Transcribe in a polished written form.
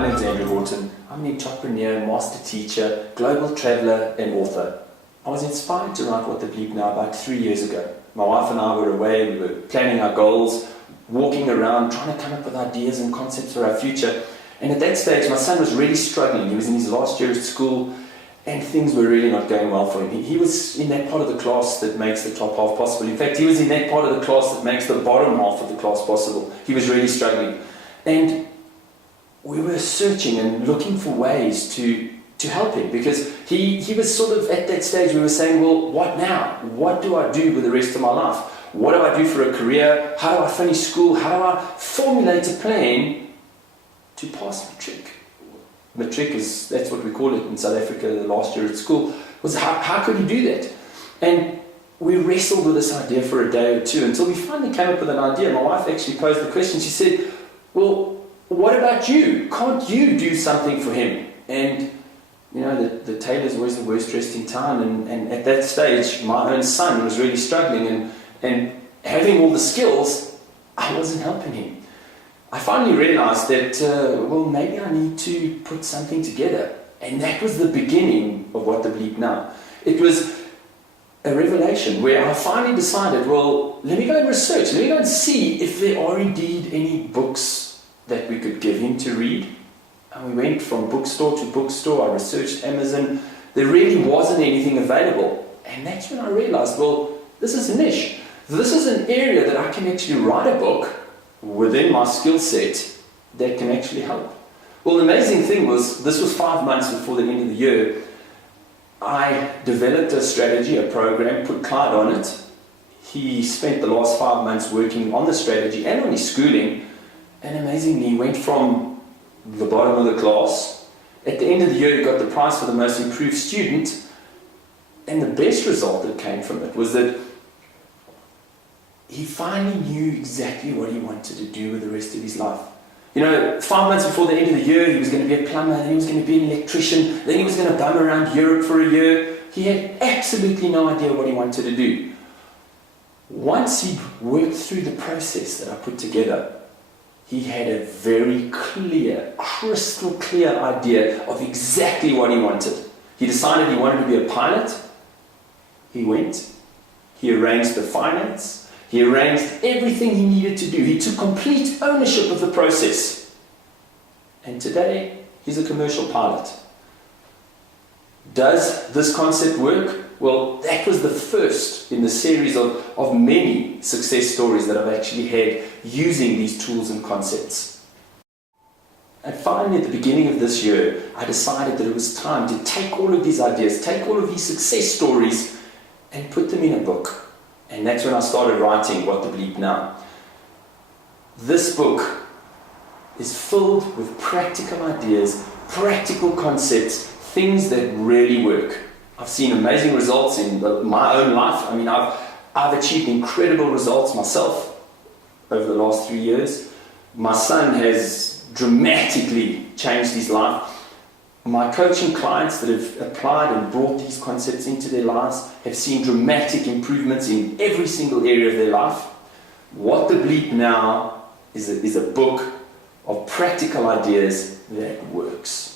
My name is Andrew Horton. I'm an entrepreneur, master teacher, global traveller and author. I was inspired to write What the Bleep Now about 3 years ago. My wife and I were away, we were planning our goals, walking around, trying to come up with ideas and concepts for our future. And at that stage, my son was really struggling. He was in his last year at school and things were really not going well for him. He was in that part of the class that makes the top half possible. In fact, he was in that part of the class that makes the bottom half of the class possible. He was really struggling. And we were searching and looking for ways to help him, because he was sort of at that stage we were saying, well, what now? What do I do with the rest of my life? What do I do for a career? How do I finish school? How do I formulate a plan to pass matric? Matric that's what we call it in South Africa, the last year at school. Was how could he do that? And we wrestled with this idea for a day or two until we finally came up with an idea. My wife actually posed the question. She said, well, what about you? Can't you do something for him? And you know, the tailor's always the worst dressed in town, and at that stage my own son was really struggling, and having all the skills, I wasn't helping him. I finally realized that, well, maybe I need to put something together. And that was the beginning of What the Bleep Now. It was a revelation where I finally decided, well, let me go and research, let me go and see if there are indeed any books that we could give him to read. And we went from bookstore to bookstore. I researched Amazon. There really wasn't anything available. And that's when I realized, well, this is a niche. This is an area that I can actually write a book within my skill set that can actually help. Well, the amazing thing was, this was 5 months before the end of the year. I developed a strategy, a program, put Clyde on it. He spent the last 5 months working on the strategy and on his schooling. And amazingly, he went from the bottom of the class. At the end of the year, he got the prize for the most improved student. And the best result that came from it was that he finally knew exactly what he wanted to do with the rest of his life. You know, 5 months before the end of the year, he was going to be a plumber, then he was going to be an electrician, then he was going to bum around Europe for a year. He had absolutely no idea what he wanted to do. Once he'd worked through the process that I put together, he had a very clear, crystal clear idea of exactly what he wanted. He decided he wanted to be a pilot. He went. He arranged the finance. He arranged everything he needed to do. He took complete ownership of the process. And today, he's a commercial pilot. Does this concept work? Well, that was the first in the series of many success stories that I've actually had using these tools and concepts. And finally, at the beginning of this year, I decided that it was time to take all of these ideas, take all of these success stories, and put them in a book. And that's when I started writing What the Bleep Now. This book is filled with practical ideas, practical concepts, things that really work. I've seen amazing results in my own life. I mean, I've achieved incredible results myself over the last 3 years. My son has dramatically changed his life. My coaching clients that have applied and brought these concepts into their lives have seen dramatic improvements in every single area of their life. What the Bleep Now is a book of practical ideas that works.